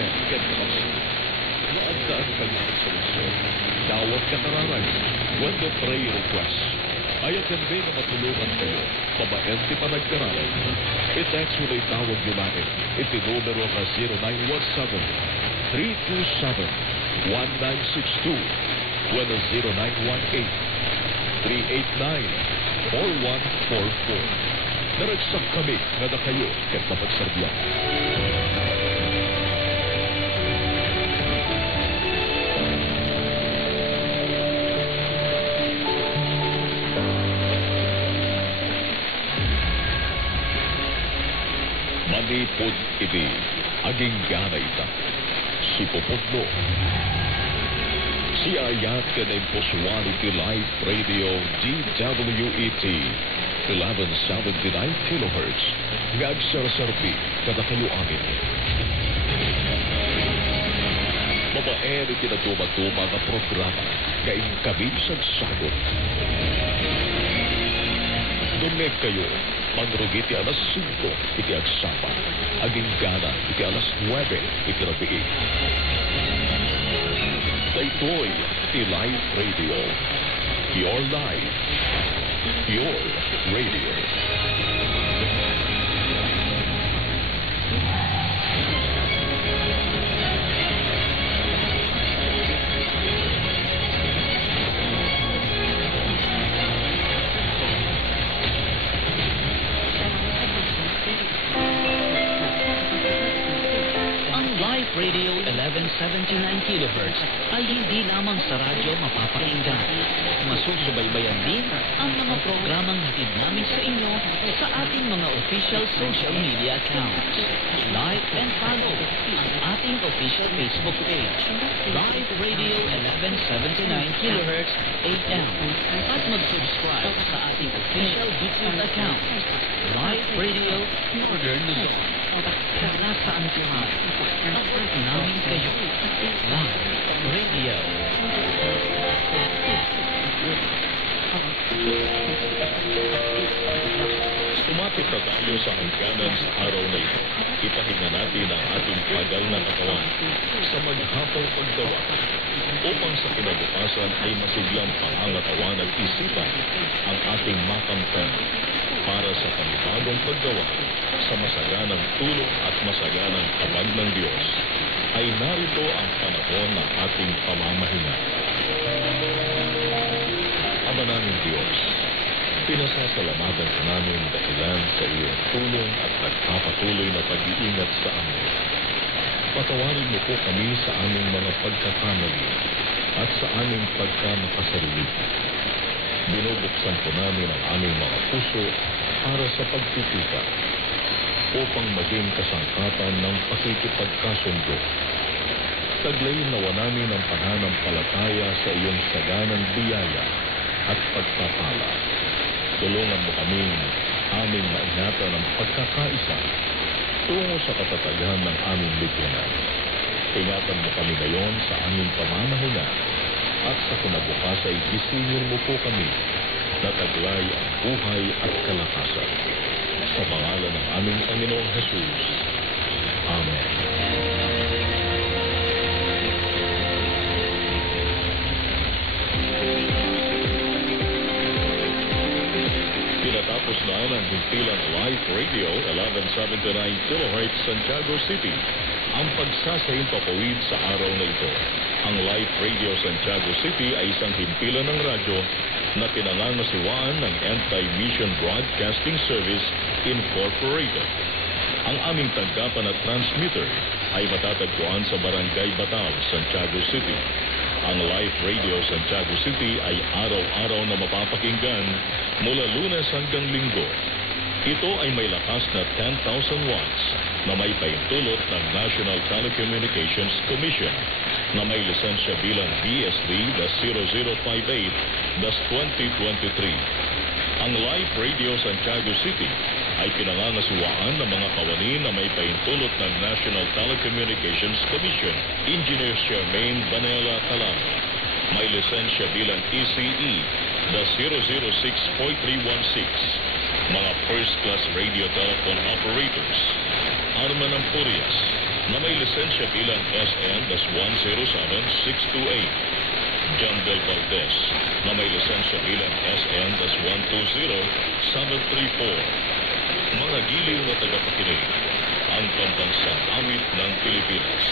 Amen. Katapasin. Naagdaan ka niya sa solusyon. Dawat ka tararay. When the prayer request, ayakan din na matulungan kayo. Pabaenti pa nagkararay. I-text mo na itawag nyo natin. Itinumero ka 0917-327-1962. When the 0918-389-4144. Naragsak kami nga na kayo ket mapagserbiyan. Manipod iti, aging ganay ta. Si Popodlo. Si Ayat ka na Imposuality Life Radio DWET 1179 kHz. Ngagsarasarpi kada kayo amin. Mabaer iti na tumatuma nga programa kaing kami sagsagot. Dumek kayo, manrugiti alas 5 iti agsapa, aging gana iti alas 9 iti rabii. Daytoy iti Life Radio. Your life, your radio. Radio 1179 kHz ay hindi lamang sa radyo mapapakinggan. Masusubaybayan din ang mga programang hatid namin sa inyo sa ating mga official social media accounts. Like and follow ang ating official Facebook page, Live Radio 1179 kHz AM, at mag-subscribe sa ating official YouTube account, Live Radio Northern Luzon. Nasaan ka man, upload namin kayo. Live Radio. Sumapit na tayo sa hangganan sa araw na ito. Ipahinga natin ang ating pagal na katawan sa maghapong paggawa upang sa kinabukasan ay masiglang pangangatawan at isipan ang ating makamtan para sa panibagong paggawa sa masaganang tulong at masaganang habag ng Diyos ay narito ang panahon ng ating pamamahinga. Ama namin Diyos, pinasasalamatan ka namin dahilan sa iyong tulong at nagpapatuloy na pag-iingat sa amin. Patawarin mo po kami sa aming mga pagkakamali at sa aming pagkamakasarili. Binubuksan po namin ang aming mga puso para sa pagtitipa upang maging kasangkatan ng pakikipagkasundo. Taglayin nawa namin ang pananampalataya sa iyong saganang biyaya at pagpapala. Tulungan mo kaming aming maingatan ang pagkakaisa tungo sa katatagan ng aming lipunan. Ingatan mo kami ngayon sa aming pamamahinga at sa kinabukasan ay gisingin mo po kami na taglay ang buhay at kalakasan. Sa pangalan ng aming Panginoong Jesus. Amen. Tinatapos na ang himpilang Live Radio 1179 kHz Santiago City. Ang pagsasayin papawid sa araw na ito. Ang Live Radio Santiago City ay isang himpilan ng radyo na pinangangasiwaan ng Anti-Mission Broadcasting Service Incorporated. Ang aming tanggapan at transmitter ay matatagpuan sa Barangay Bataw, Santiago City. Ang Live Radio Santiago City ay araw-araw na mapapakinggan mula Lunes hanggang Linggo. Ito ay may lakas na 10,000 watts na may paintulot ng National Telecommunications Commission na may lisensya bilang BSD-0058-2023. Ang Live Radio Santiago City ay pinangangasiwaan ng mga kawani na may paintulot ng National Telecommunications Commission, Engineer Charmaine Banela Calamo. May lisensya bilang ECE, the 006.316. Mga first-class radio telephone operators, Arman Ampurias, na may lisensya bilang SN-107628. John Del Valdez na may lisensya bilang SN-120734. Mga giliw na tagapakinig, ang pambansang awit ng Pilipinas.